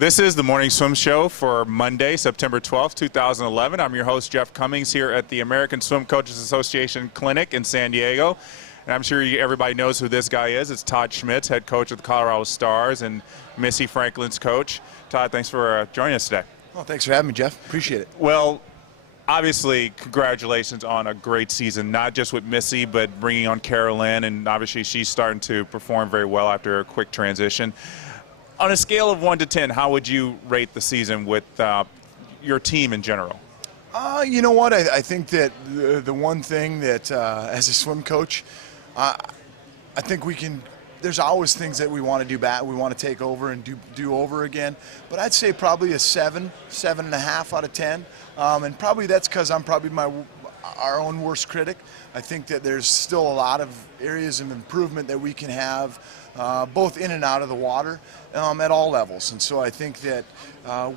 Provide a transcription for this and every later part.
This is the Morning Swim Show for Monday, September 12th, 2011. I'm your host, Jeff Cummings, here at the American Swim Coaches Association Clinic in San Diego. And I'm sure everybody knows who this guy is. It's Todd Schmitz, head coach of the Colorado Stars, and Missy Franklin's coach. Todd, thanks for joining us today. Well, thanks for having me, Jeff. Appreciate it. Well, obviously, congratulations on a great season, not just with Missy, but bringing on Carolyn, and obviously she's starting to perform very well after a quick transition. On a scale of 1 to 10, how would you rate the season with your team in general? You know what? I think that the one thing that, as a swim coach, I think we can. There's always things that we want to do back, we want to take over and do over again. But I'd say probably a 7.5 out of 10. And probably that's because I'm probably our own worst critic. I think that there's still a lot of areas of improvement that we can have, both in and out of the water, at all levels. And so I think that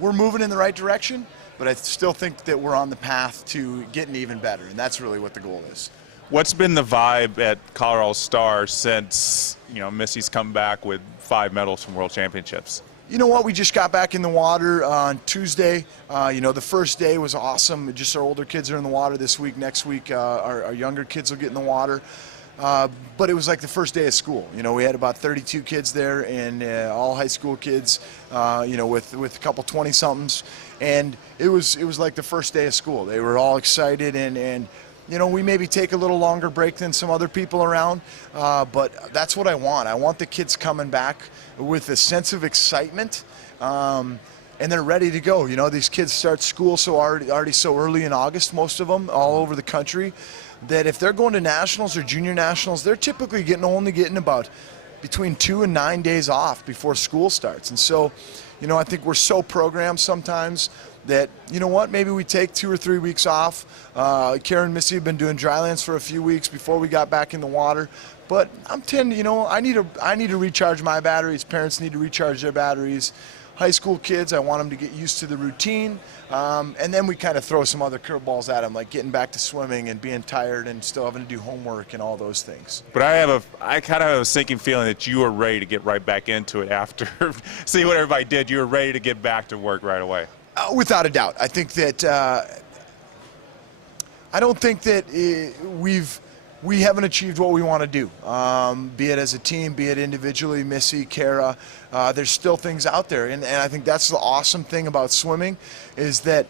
we're moving in the right direction, but I still think that we're on the path to getting even better, and that's really what the goal is. What's been the vibe at Colorado Stars since, Missy's come back with 5 medals from World Championships? You know what? We just got back in the water on Tuesday. The first day was awesome. Just our older kids are in the water this week. Next week, our younger kids will get in the water. But it was like the first day of school. We had about 32 kids there, and all high school kids, with a couple 20-somethings. And it was like the first day of school. They were all excited, and we maybe take a little longer break than some other people around, but that's what I want. I want the kids coming back with a sense of excitement, and they're ready to go. These kids start school already so early in August, most of them, all over the country, that if they're going to nationals or junior nationals, they're typically only getting about between 2 and 9 days off before school starts. And so, I think we're so programmed sometimes that, maybe we take 2 or 3 weeks off. Karen and Missy have been doing drylands for a few weeks before we got back in the water. But I need to recharge my batteries. Parents need to recharge their batteries. High school kids, I want them to get used to the routine. And then we kind of throw some other curveballs at them, like getting back to swimming and being tired and still having to do homework and all those things. But I kind of have a sinking feeling that you were ready to get right back into it after see what everybody did. You were ready to get back to work right away. Without a doubt. I think that I don't think that we haven't achieved what we want to do, be it as a team, be it individually, Missy, Kara. There's still things out there, and I think that's the awesome thing about swimming is that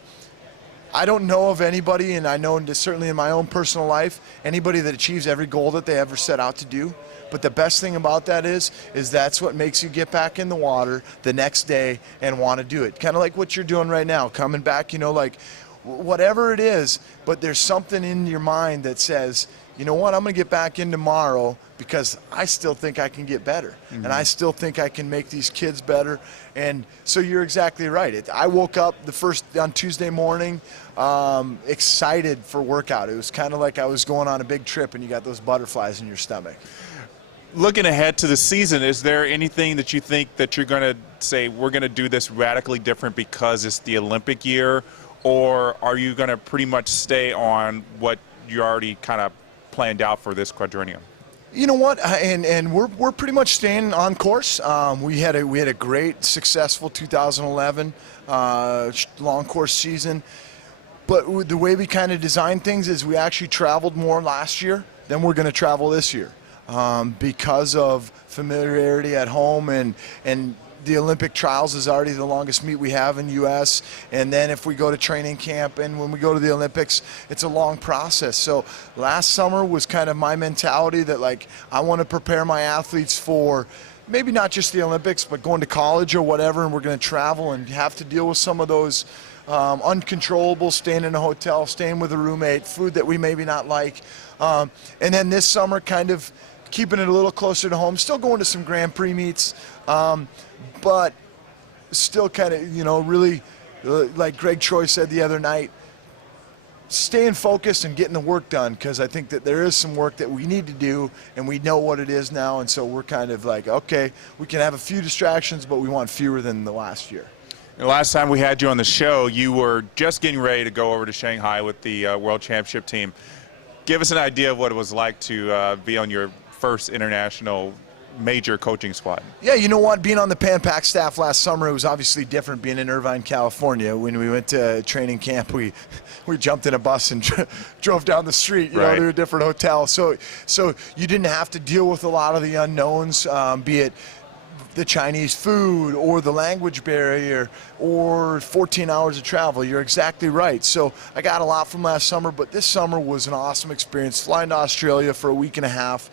I don't know of anybody, and I know certainly in my own personal life, anybody that achieves every goal that they ever set out to do. But the best thing about that is that's what makes you get back in the water the next day and want to do it. Kind of like what you're doing right now, coming back, like whatever it is, but there's something in your mind that says, you know what, I'm going to get back in tomorrow because I still think I can get better. Mm-hmm. And I still think I can make these kids better. And so you're exactly right. I woke up on Tuesday morning excited for workout. It was kind of like I was going on a big trip and you got those butterflies in your stomach. Looking ahead to the season, is there anything that you think that you're going to say, we're going to do this radically different because it's the Olympic year, or are you going to pretty much stay on what you already kind of planned out for this quadrennium? You know what, and we're pretty much staying on course. We had a great, successful 2011 long course season, but the way we kind of designed things is we actually traveled more last year than we're going to travel this year. Because of familiarity at home, and the Olympic trials is already the longest meet we have in U.S. And then if we go to training camp and when we go to the Olympics, it's a long process. So last summer was kind of my mentality that I want to prepare my athletes for maybe not just the Olympics, but going to college or whatever, and we're going to travel and have to deal with some of those uncontrollable, staying in a hotel, staying with a roommate, food that we maybe not like. And then this summer kind of keeping it a little closer to home, still going to some Grand Prix meets, but still kind of, really, like Greg Troy said the other night, staying focused and getting the work done, because I think that there is some work that we need to do, and we know what it is now, and so we're kind of like, okay, we can have a few distractions, but we want fewer than the last year. The last time we had you on the show, you were just getting ready to go over to Shanghai with the World Championship team. Give us an idea of what it was like to be on your first international major coaching squad? Yeah, you know what? Being on the Pan Pac staff last summer, it was obviously different being in Irvine, California. When we went to training camp, we jumped in a bus and drove down the street, you know, to a different hotel. So you didn't have to deal with a lot of the unknowns, be it the Chinese food or the language barrier or 14 hours of travel. You're exactly right. So I got a lot from last summer, but this summer was an awesome experience. Flying to Australia for a week and a half.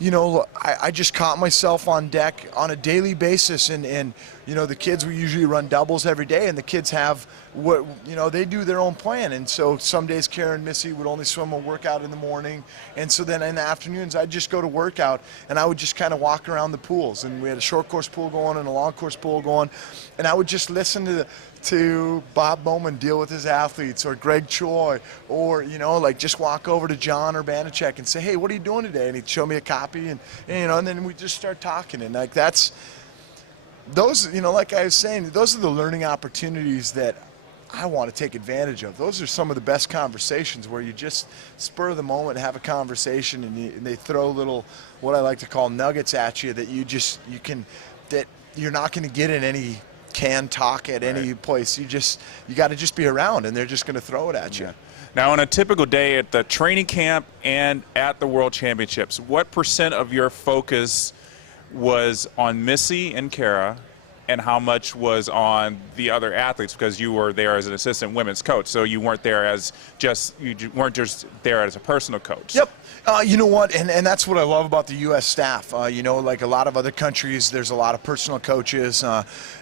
You know, I just caught myself on deck on a daily basis, and you know, the kids, we usually run doubles every day, and the kids have what, you know, they do their own plan. And so some days Kara and Missy would only swim and work out in the morning, and so then in the afternoons I'd just go to workout, and I would just kind of walk around the pools. And we had a short course pool going and a long course pool going, and I would just listen to Bob Bowman deal with his athletes, or Greg Choi, or, you know, like just walk over to John or Banachek and say, hey, what are you doing today? And he'd show me a copy, and you know, and then we just start talking. And like, that's those, you know, like I was saying, those are the learning opportunities that I want to take advantage of. Those are some of the best conversations, where you just spur of the moment, have a conversation, and they throw little, what I like to call nuggets at you that that you're not going to get in any canned talk at any place. You got to just be around, and they're just going to throw it at you. Now, on a typical day at the training camp and at the World Championships, what % of your focus was on Missy and Kara, and how much was on the other athletes, because you were there as an assistant women's coach, so you weren't there as you weren't just there as a personal coach? Yep. You know what, and that's what I love about the U.S. staff. You know, like a lot of other countries, there's a lot of personal coaches,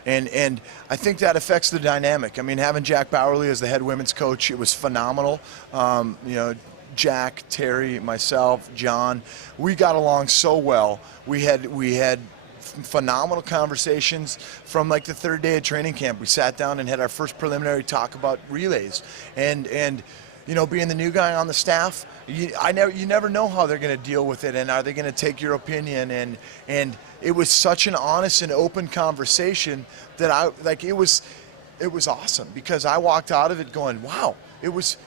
and I think that affects the dynamic. I mean, having Jack Bowerly as the head women's coach, it was phenomenal. You know, Jack, Terry, myself, John, we got along so well. We had phenomenal conversations from like the third day of training camp. We sat down and had our first preliminary talk about relays, and you know, being the new guy on the staff, you never know how they're going to deal with it, and are they going to take your opinion, and it was such an honest and open conversation that it was awesome, because I walked out of it going, wow,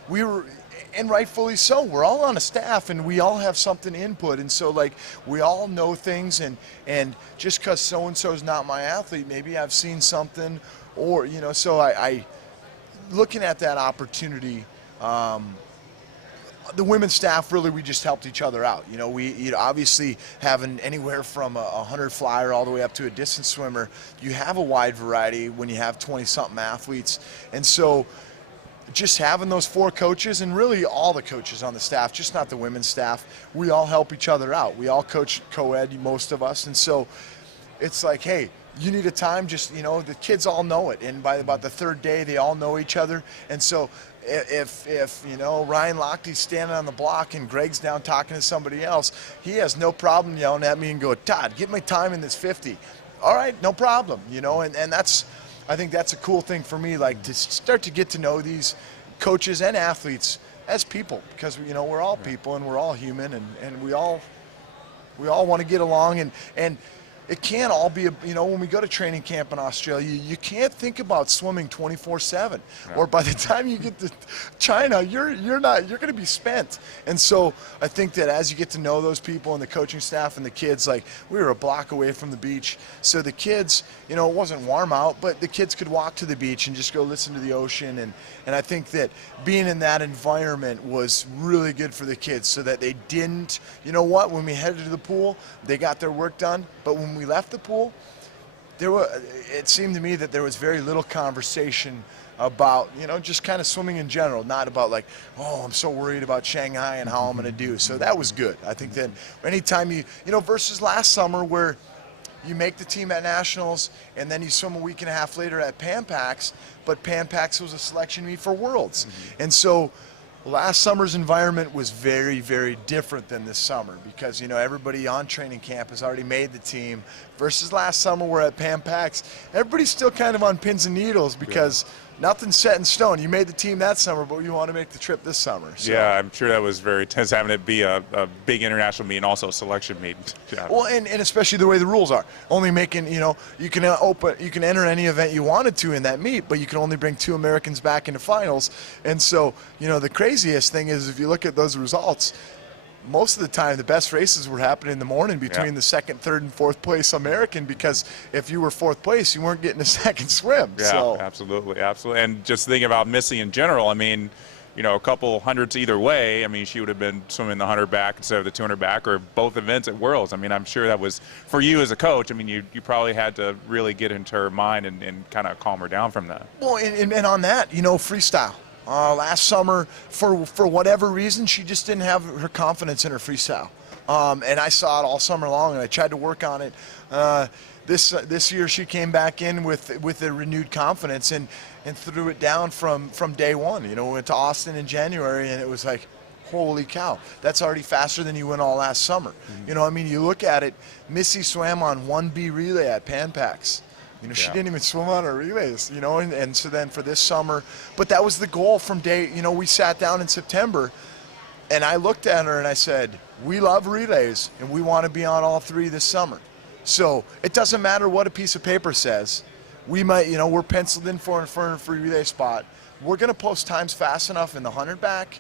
we were, and rightfully so, we're all on a staff and we all have something input, and so like we all know things, and just because so and so's not my athlete, maybe I've seen something, or you know, so I looking at that opportunity. The women's staff, really, we just helped each other out. You know, we obviously having anywhere from a 100 flyer all the way up to a distance swimmer, you have a wide variety when you have 20-something athletes. And so just having those 4 coaches, and really all the coaches on the staff, just not the women's staff, we all help each other out. We all coach co-ed, most of us. And so it's like, hey, you need a time, just, you know, the kids all know it. And by about the third day, they all know each other. And so if you know, Ryan Lochtey's standing on the block and Greg's down talking to somebody else, he has no problem yelling at me and go, Todd, get my time in this 50. All right, no problem, you know, and that's, I think that's a cool thing for me, like to start to get to know these coaches and athletes as people, because, you know, we're all people and we're all human, and we all want to get along, and it can't all be, you know, when we go to training camp in Australia, you can't think about swimming 24/7. Or by the time you get to China, you're going to be spent. And so I think that as you get to know those people and the coaching staff and the kids, like we were a block away from the beach. So the kids, you know, it wasn't warm out, but the kids could walk to the beach and just go listen to the ocean. And I think that being in that environment was really good for the kids, so that they didn't, you know what, when we headed to the pool, they got their work done. But when we left the pool, it seemed to me that there was very little conversation about, you know, just kind of swimming in general, not about like, oh, I'm so worried about Shanghai and how I'm going to do. So that was good. I think that anytime you know, versus last summer where you make the team at Nationals and then you swim a week and a half later at Pan Pacs, but Pan Pacs was a selection meet for Worlds. And so last summer's environment was very, very different than this summer, because, you know, everybody on training camp has already made the team, versus last summer we're at Pan Pacs. Everybody's still kind of on pins and needles, because nothing's set in stone. You made the team that summer, but you want to make the trip this summer. So. Yeah, I'm sure that was very tense, having it be a big international meet and also a selection meet. Yeah. Well, and especially the way the rules are. Only making, you know, you can enter any event you wanted to in that meet, but you can only bring 2 Americans back into finals. And so, you know, the craziest thing is, if you look at those results, most of the time the best races were happening in the morning between the second, third, and fourth place American, because if you were fourth place, you weren't getting a second swim. Yeah, so. absolutely. And just thinking about Missy in general, I mean, you know, a couple hundreds either way. I mean, she would have been swimming the 100 back instead of the 200 back, or both events at Worlds. I mean, I'm sure that was, for you as a coach, I mean, you probably had to really get into her mind and kind of calm her down from that. Well, and on that, you know, freestyle. Last summer, for whatever reason, she just didn't have her confidence in her freestyle. And I saw it all summer long, and I tried to work on it. This year, she came back in with a renewed confidence and threw it down from day one. You know, we went to Austin in January, and it was like, holy cow, that's already faster than you went all last summer. Mm-hmm. You know, I mean, you look at it, Missy swam on 1B relay at Pan Pacs. You know, she didn't even swim on her relays, you know, and so then for this summer, but that was the goal from day, you know, we sat down in September, and I looked at her and I said, we love relays, and we want to be on all three this summer. So it doesn't matter what a piece of paper says. We might, you know, we're penciled in for a free relay spot. We're going to post times fast enough in the 100 back,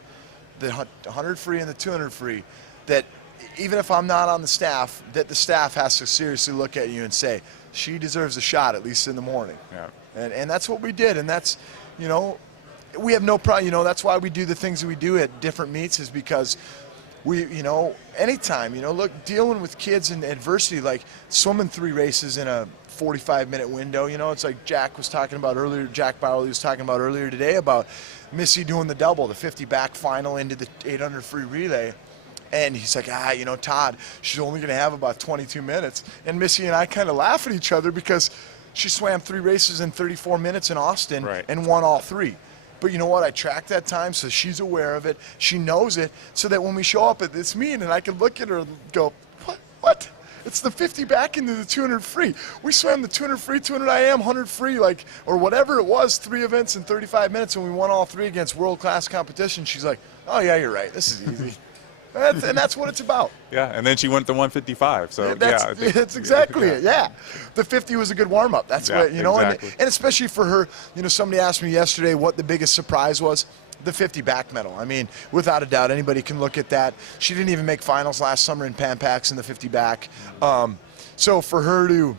the 100 free, and the 200 free that even if I'm not on the staff, that the staff has to seriously look at you and say, she deserves a shot, at least in the morning. Yeah. And that's what we did. And that's, you know, we have no problem. You know, that's why we do the things that we do at different meets, is because we, you know, anytime, you know, look, dealing with kids in adversity, like swimming 3 races in a 45-minute window, you know, it's like Jack was talking about earlier, Jack Bowerly was talking about earlier today about Missy doing the double, the 50 back final into the 800 free relay. And he's like, you know, Todd, she's only going to have about 22 minutes. And Missy and I kind of laugh at each other because she swam 3 races in 34 minutes in Austin and won all 3. But you know what? I tracked that time, so she's aware of it. She knows it, so that when we show up at this meet, and I can look at her and go, what? It's the 50 back into the 200 free. We swam the 200 free, 200 IM, 100 free, like, or whatever it was, 3 events in 35 minutes, and we won all 3 against world-class competition. She's like, oh, yeah, you're right. This is easy. And that's what it's about. Yeah, and then she went to 155. So that's exactly it. Yeah, the 50 was a good warm up. That's what, you know, exactly. and especially for her. You know, somebody asked me yesterday what the biggest surprise was. The 50 back medal. I mean, without a doubt, anybody can look at that. She didn't even make finals last summer in Pan Pacs in the 50 back. So for her to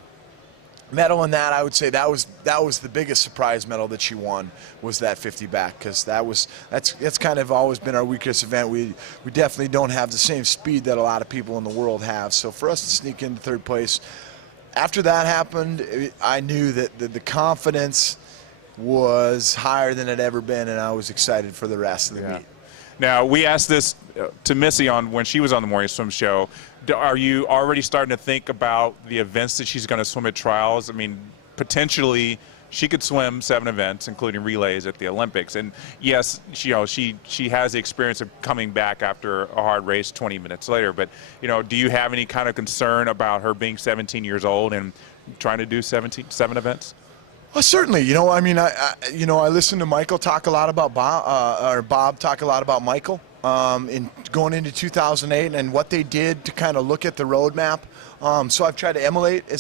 medal in that, I would say that was the biggest surprise medal that she won, was that 50 back, because that's kind of always been our weakest event. We definitely don't have the same speed that a lot of people in the world have. So for us to sneak into 3rd place, after that happened, I knew that the confidence was higher than it had ever been, and I was excited for the rest of the meet. Now, we asked this to Missy when she was on the Morning Swim show. Are you already starting to think about the events that she's going to swim at trials? I mean, potentially she could swim 7 events, including relays at the Olympics. And yes, she has the experience of coming back after a hard race 20 minutes later. But, you know, do you have any kind of concern about her being 17 years old and trying to do 7 events? Well, certainly. You know, I mean, I listened to Michael talk a lot about Bob talk a lot about Michael in going into 2008 and what they did to kind of look at the roadmap. So I've tried to emulate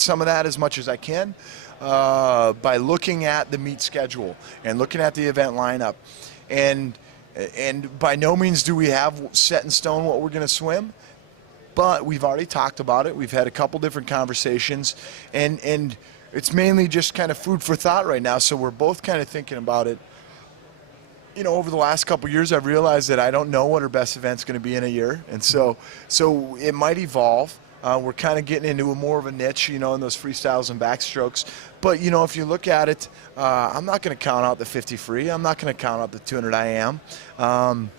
some of that as much as I can by looking at the meet schedule and looking at the event lineup. And by no means do we have set in stone what we're going to swim, but we've already talked about it. We've had a couple different conversations, and it's mainly just kind of food for thought right now. So we're both kind of thinking about it. You know, over the last couple of years, I've realized that I don't know what her best event's going to be in a year, and so it might evolve. We're kind of getting into more of a niche, you know, in those freestyles and backstrokes. But, you know, if you look at it, I'm not going to count out the 50 free. I'm not going to count out the 200 IM.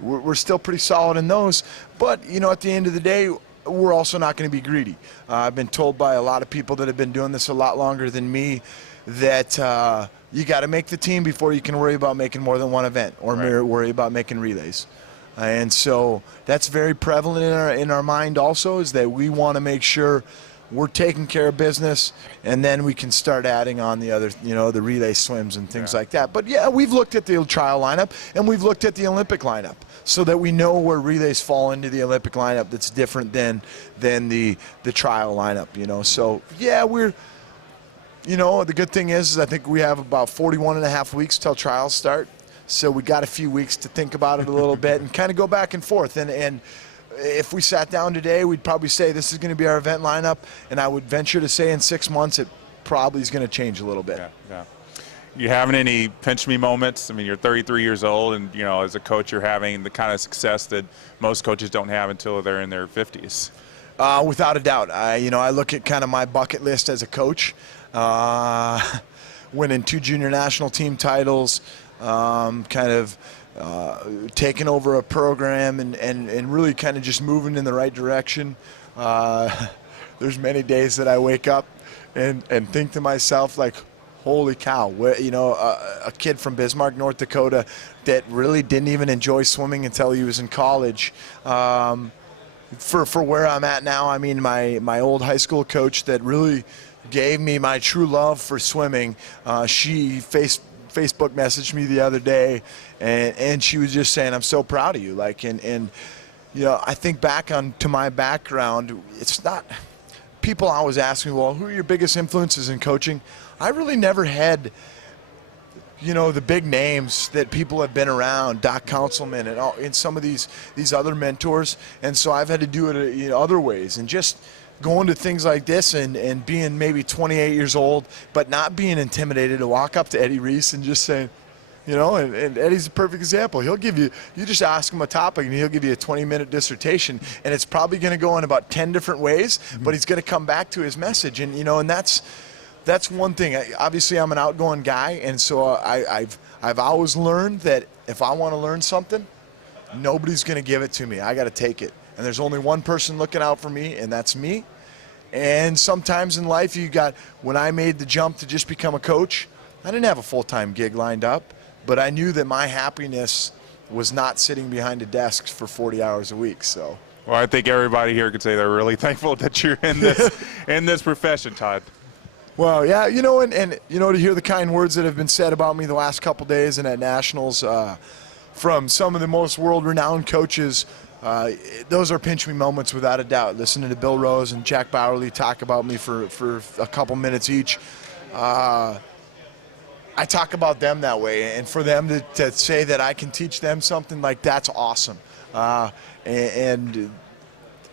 We're still pretty solid in those. But, you know, at the end of the day, we're also not going to be greedy. I've been told by a lot of people that have been doing this a lot longer than me that you got to make the team before you can worry about making more than one event or worry about making relays. And so that's very prevalent in our mind also, is that we want to make sure we're taking care of business, and then we can start adding on the other, you know, the relay swims and things like that. But yeah, we've looked at the trial lineup and we've looked at the Olympic lineup so that we know where relays fall into the Olympic lineup that's different than the trial lineup, you know. So yeah, you know, the good thing is I think we have about 41 and a half weeks till trials start. So we got a few weeks to think about it a little bit and kind of go back and forth. And if we sat down today, we'd probably say this is going to be our event lineup, and I would venture to say in 6 months it probably is going to change a little bit. Yeah. You having any pinch me moments? I mean, you're 33 years old, and as a coach, you're having the kind of success that most coaches don't have until they're in their 50s. Without a doubt. I look at kind of my bucket list as a coach. Winning 2 junior national team titles, taking over a program and really kind of just moving in the right direction. There's many days that I wake up and think to myself, like, holy cow, a kid from Bismarck, North Dakota that really didn't even enjoy swimming until he was in college. For where I'm at now, I mean, my old high school coach that really gave me my true love for swimming, she Facebook messaged me the other day, and she was just saying, I'm so proud of you. I think back to my background, it's not, people always ask me, well, who are your biggest influences in coaching? I really never had, the big names that people have been around, Doc Councilman and some of these other mentors. And so I've had to do it other ways, and just going to things like this and being maybe 28 years old, but not being intimidated to walk up to Eddie Reese and just saying, and Eddie's a perfect example. He'll give you just ask him a topic and he'll give you a 20-minute dissertation, and it's probably going to go in about 10 different ways, but he's going to come back to his message. And, and that's one thing. Obviously, I'm an outgoing guy, and so I've always learned that if I want to learn something, nobody's going to give it to me. I got to take it. And there's only one person looking out for me, and that's me. And sometimes in life, when I made the jump to just become a coach, I didn't have a full-time gig lined up, but I knew that my happiness was not sitting behind a desk for 40 hours a week. So. Well, I think everybody here could say they're really thankful that you're in this profession, Todd. Well, yeah, and to hear the kind words that have been said about me the last couple days and at Nationals from some of the most world-renowned coaches, those are pinch me moments without a doubt. Listening to Bill Rose and Jack Bowerly talk about me for a couple minutes each, I talk about them that way, and for them to say that I can teach them something, like, that's awesome. And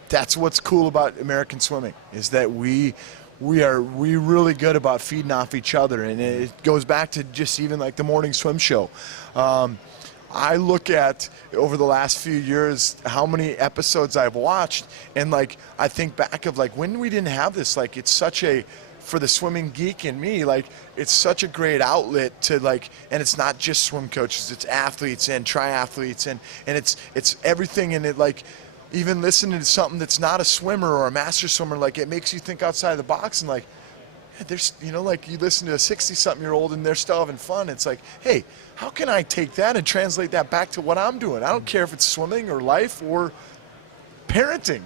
that's what's cool about American swimming, is that we're really good about feeding off each other, and it goes back to just even like the morning swim show. I look at over the last few years how many episodes I've watched, and I think back of when we didn't have this, it's such a, for the swimming geek in me, it's such a great outlet to and it's not just swim coaches, it's athletes and triathletes and it's everything in it. Even listening to something that's not a swimmer or a master swimmer, it makes you think outside the box, and there's, you listen to a 60-something-year-old and they're still having fun. It's hey, how can I take that and translate that back to what I'm doing? I don't care if it's swimming or life or parenting,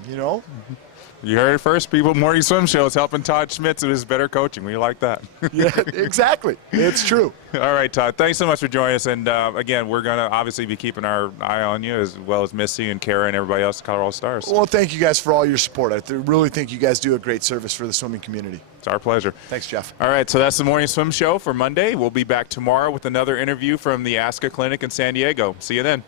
You heard it first, people. Morning Swim Show is helping Todd Schmitz with his better coaching. We like that. Yeah, exactly. It's true. All right, Todd. Thanks so much for joining us. And, again, we're going to obviously be keeping our eye on you, as well as Missy and Kara and everybody else at Colorado Stars. Well, thank you guys for all your support. I really think you guys do a great service for the swimming community. It's our pleasure. Thanks, Jeff. All right, so that's the Morning Swim Show for Monday. We'll be back tomorrow with another interview from the ASCA Clinic in San Diego. See you then.